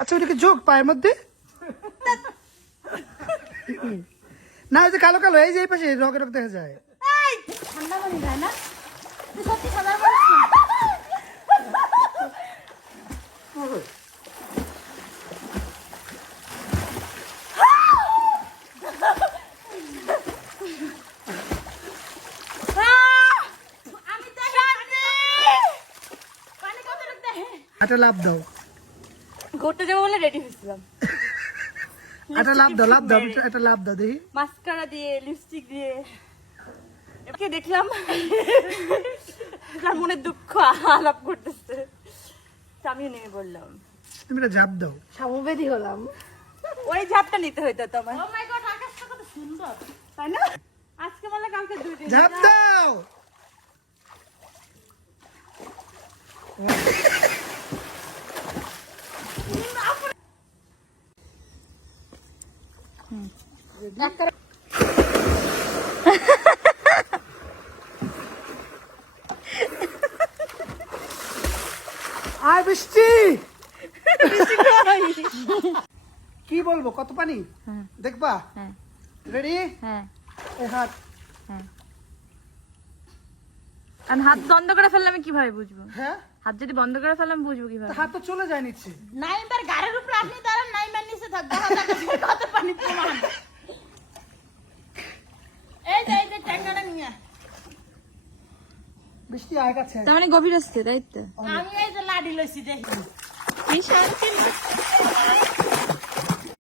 আচ্ছা ওইটাকে যোগ পায়ের মধ্যে না, ওই যে কালো কালো এই যে এই পাশে রকে রক দেখা যায়। ঠান্ডা পানি যায় না, তুই সত্যি সাঁতার পারিস না? একটা লাভ দাও, ঘুরতে যাবো বলে রেডি হয়েছিলাম, একটা লাভ দাও, লাভ দাও, একটা লাভ দাও দেখি। মাস্কারা দিয়ে লিপস্টিক দিয়ে একে দেখলাম তার মনে দুঃখ আলাপ করতেছে, তো আমিও নেমে বললাম। তুমি একটা ঝাঁপ দাও। সমবেদী হলাম। ওই ঝাপটা নিতে হইতো তোমার, ও মাই গড, আকাশটা কত সুন্দর, তাই না? আজকে বলে কালকে 2 দিন ঝাঁপ দাও। আয় বৃষ্টি। কি বলবো, কত পানি দেখবা? রেডি? এই হাত, আর হাত বন্ধ করে ফেললে আমি কিভাবে বুঝবো? হ্যাঁ হাত যদি বন্ধ করে ফেললে আমি বুঝবো কিভাবে? হাত তো চলে যায় নিচ্ছে। নাইমার গাড়ির উপরে আপনি দাঁড়ান, নাইমার নিচে থাকবে, কত পানি প্রমাণ। এই যে ট্যাঙ্গাটা নিয়ে বৃষ্টি আয় কাছে। তার মানে গভীর আসছে, তাই তো? আমি এই যে লাডি লইছি দেখি। কি শান্তি না।